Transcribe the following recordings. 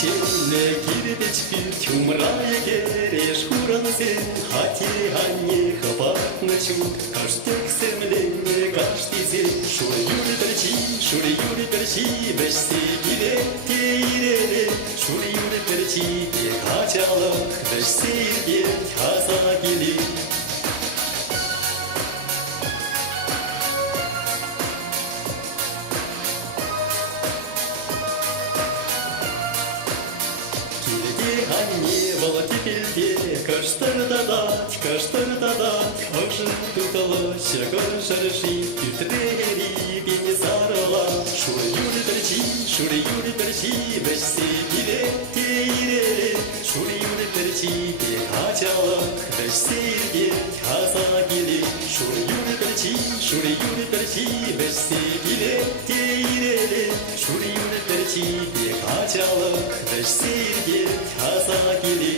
Çile girdik bir tümraya gerеш kuranızın Hati anne kapatmışı Kaçtık semlenme kaçtıydı Şuri yürü terçi Beş sevgili değireli Şuri yürü terçi Bir kaçalık Beş sevgi kaza gelir Они волокипельте, каштарда дать, Акшын туталась, кашарши, Тютрери, бенезарала, Шури юри перчи, Бешси гиле, тейрели, Шури юри перчи, Бехачалак, Бешсирге, Хазагили, Шури юри перчи, Бешси гиле, тейрели, Шури юри перчи, Бехачалак, Бешсирге, Хазагили.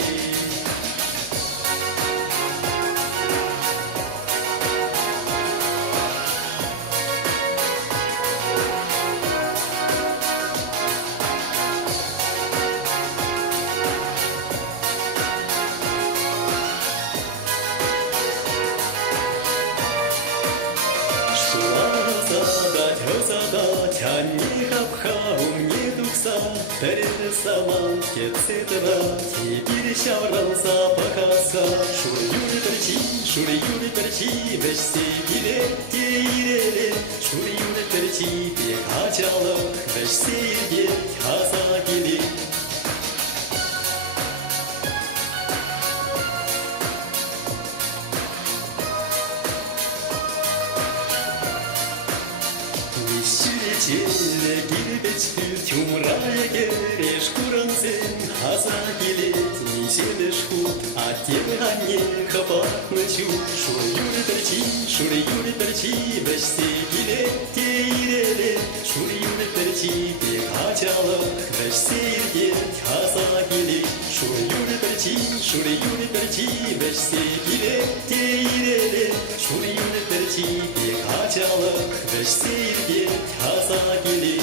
Задать, а не хапха, не дукса, пересалан, кецетера, теперь щаврал запахаса. Шури юри перчи, вешси гиле, тейреле, Шури юри перчи, бекачалок, вешси ге, хазагили. Çile gilbet bir tümraya gerеш kuranızın Хазагилет, низелеш худ, А тебе анне хапатнычу. Шури юри перчи, Бешси гиле, тейреле, Шури юри перчи, Бекачалок, Бешсирге, Хазагили. Шури юри перчи, Бешси гиле, тейреле, Шури юри перчи, Бекачалок, Бешсирге, Хазагили.